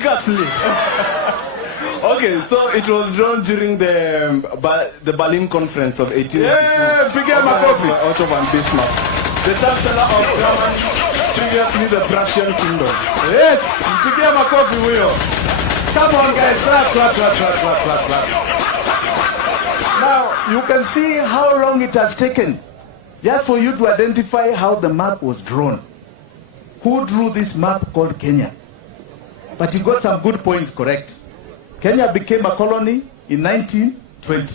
seriously. Okay, so it was drawn during the Berlin Conference of 1892. Yeah, begin my coffee. Otto von Bismarck, the Chancellor of Germany, previously the Prussian Kingdom. Yes, begin my coffee, Will. Come on, guys, clap, clap, clap, clap, clap, clap, clap. Now, you can see how long it has taken just for you to identify how the map was drawn. Who drew this map called Kenya? But you got some good points correct. Kenya became a colony in 1920.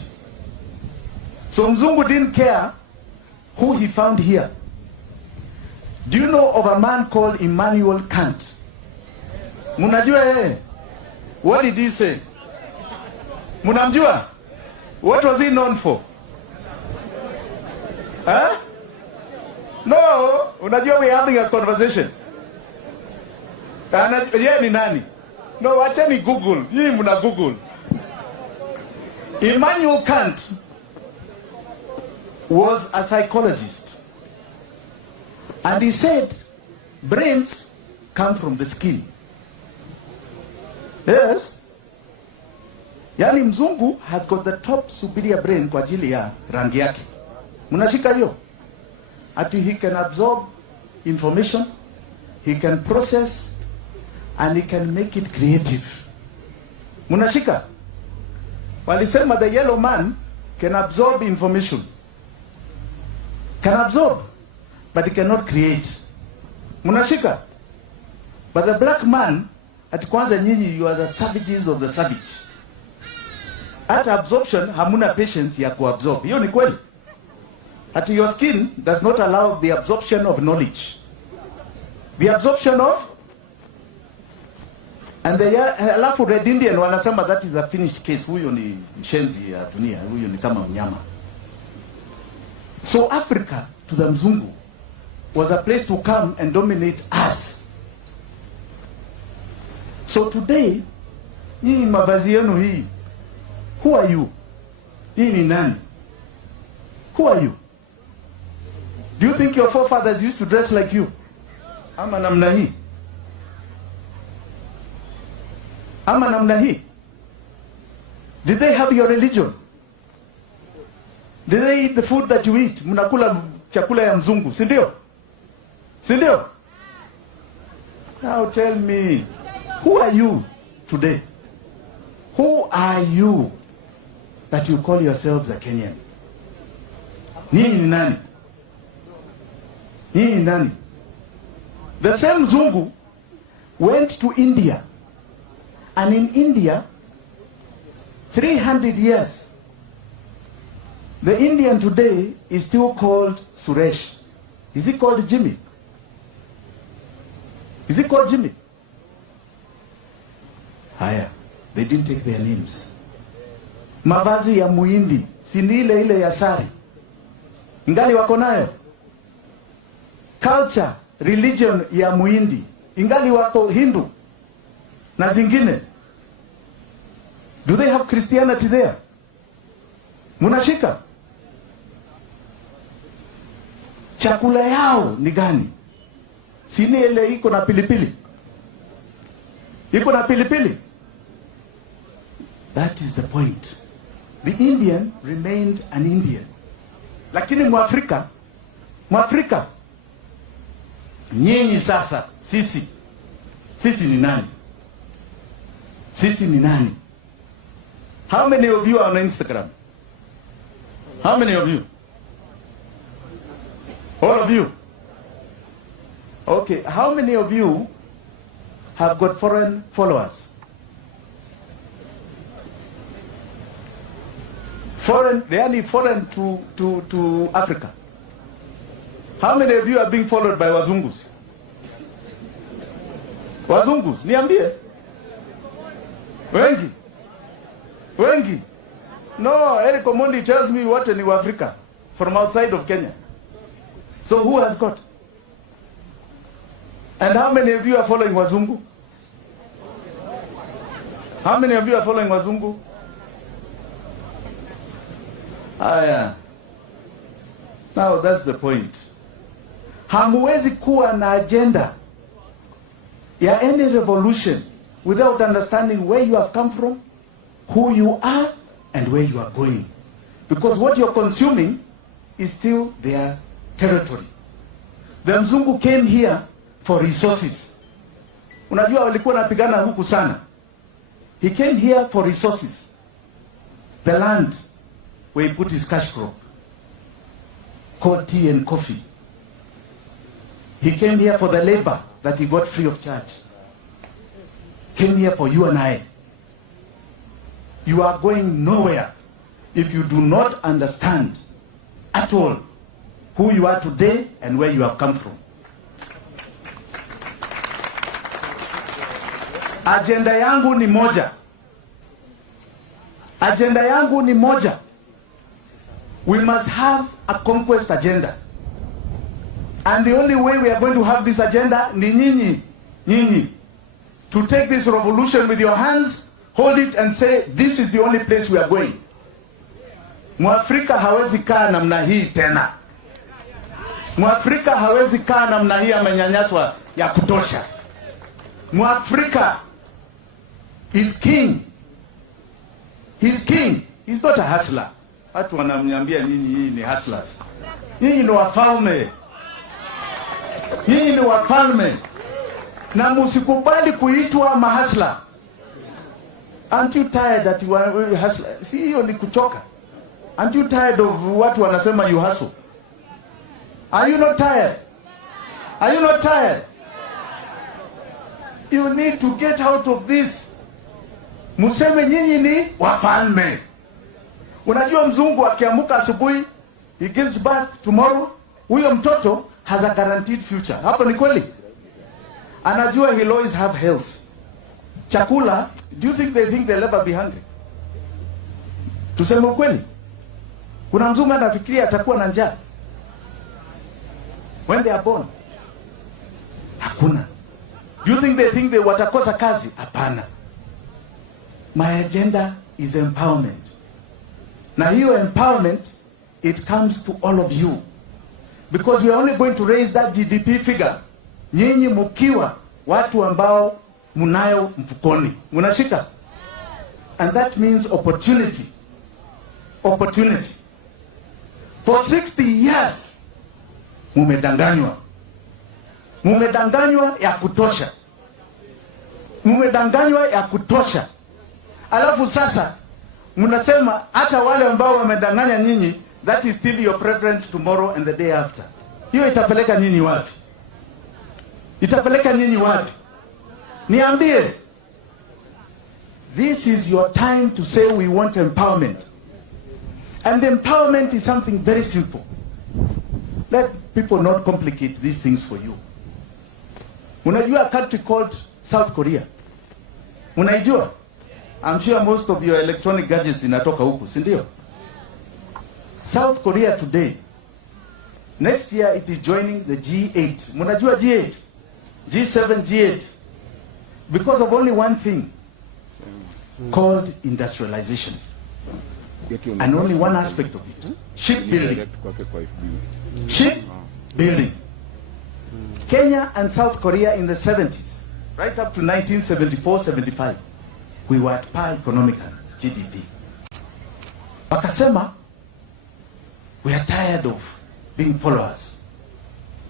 So Mzungu didn't care who he found here. Do you know of a man called Immanuel Kant? Munajua yeye? What did he say? Munamjua? What was he known for? Huh? No, unajua we're having a conversation. Yeye ni nani? No, wacheni Google. Yeye muna Google. Immanuel Kant was a psychologist. And he said, brains come from the skin. Yes. Yani mzungu has got the top superior brain kwa ajili ya rangi yake. Munashika hiyo? Ati he can absorb information, he can process, and he can make it creative. Munashika? Walisema the yellow man can absorb information. Can absorb, but he cannot create. Munashika? But the black man, at kwanza nyinyi, you are the savages of the savage. At absorption, hamuna patience ya kuabsorb. Hiyo ni kweli. At your skin does not allow the absorption of knowledge. The absorption of, and the alafu Red Indian wanasema that is a finished case. Huyo ni mshenzi ya dunia, huyo ni kama mnyama. So Africa to the mzungu was a place to come and dominate us. So today, hii mavazi yenu hii, who are you? Hii ni nani? Who are you? Do you think your forefathers used to dress like you? Ama namna hii? Ama namna hii? Did they have your religion? Did they eat the food that you eat? Mnakula chakula ya mzungu, si ndio? Si ndio? Now tell me, who are you today? Who are you that you call yourselves a Kenyan? Nyinyi ni nani? Nyinyi ni nani? The same Zungu went to India, and in India 300 years the Indian today is still called Suresh. Is he called Jimi? Is he called Jimi? Haya, they didn't take their names. Mavazi ya Muhindi si ni ile ile ya sari, ingali wako nayo. Culture, religion ya Muhindi ingali wako Hindu na zingine. Do they have Christianity there? Munashika? Chakula yao ni gani? Si ni ile iko na pilipili? Iko na pilipili? That is the point. The Indian remained an Indian. Lakini Mwafrika, nyinyi sasa, sisi ni nani? Sisi ni nani? How many of you are on Instagram? How many of you? All of you? Okay, how many of you have got foreign followers? They are foreign to Africa. How many of you are being followed by Wazungus? Wazungus, niambie. Wengi. No, Eric Omondi tells me what in Africa from outside of Kenya. So who has got? And how many of you are following Wazungu? How many of you are following Wazungu? Yeah. Now that's the point. Hamuwezi kuwa na agenda ya any revolution without understanding where you have come from, who you are, and where you are going. Because what you're consuming is still their territory. The mzungu came here for resources. Unajua walikuwa napigana huku sana. He came here for resources. The land where he put his cash crop, called tea and coffee. He came here for the labor that he got free of charge. Came here for you and I. You are going nowhere if you do not understand at all who you are today and where you have come from. Agenda yangu ni moja. Agenda yangu ni moja. We must have a conquest agenda. And the only way we are going to have this agenda ni nyinyi. To take this revolution with your hands, hold it and say, this is the only place we are going. Mwafrika hawezi kaa namna hii tena. Mwafrika hawezi kaa namna hii amenyanyaswa ya kutosha. Mwafrika is king. He's king. He's not a hustler. Watu wanamnyambia nyinyi ni hustlers. Nyinyi ni wafalme. Nyinyi ni wafalme. Na msikubali kuitwa mahasla. Aren't you tired that you are hustler? Si hiyo ni kuchoka. Aren't you tired of watu wanasema you hustle? Are you not tired? Are you not tired? You need to get out of this. Museme nyinyi ni wafalme. Unajua mzungu akiamuka asubuhi, he gives birth tomorrow, huyo mtoto has a guaranteed future. Hapo ni kweli? Anajua he'll always have health. Chakula, do you think they'll ever be hungry? Tuseme ukweli. Kuna mzungu anafikiria atakuwa na njaa when they are born? Hakuna. Do you think they watakosa kazi? Hapana. My agenda is empowerment. Na hiyo empowerment, it comes to all of you. Because we are only going to raise that GDP figure nyinyi mkiwa watu ambao munayo mfukoni. Munashika? And that means opportunity. Opportunity. For 60 years, mumedanganywa. Mumedanganywa ya kutosha. Mumedanganywa ya kutosha. Alafu sasa, munasema hata wale ambao wamedanganya nyinyi, that is still your preference tomorrow and the day after. Hiyo itapeleka nyinyi wapi? Itapeleka nyinyi wapi? Niambie. This is your time to say we want empowerment. And empowerment is something very simple. Let people not complicate these things for you. Unajua a country called South Korea? Unaijua? I'm sure most of your electronic gadgets inatoka huku, si ndio? South Korea today, next year it is joining the G8. Munajua G8? G7, G8. Because of only one thing, called industrialization. And only one aspect of it, shipbuilding. Shipbuilding. Kenya and South Korea in the 70s, right up to 1974-75, we were at par economical GDP. Wakasema, we are tired of being followers.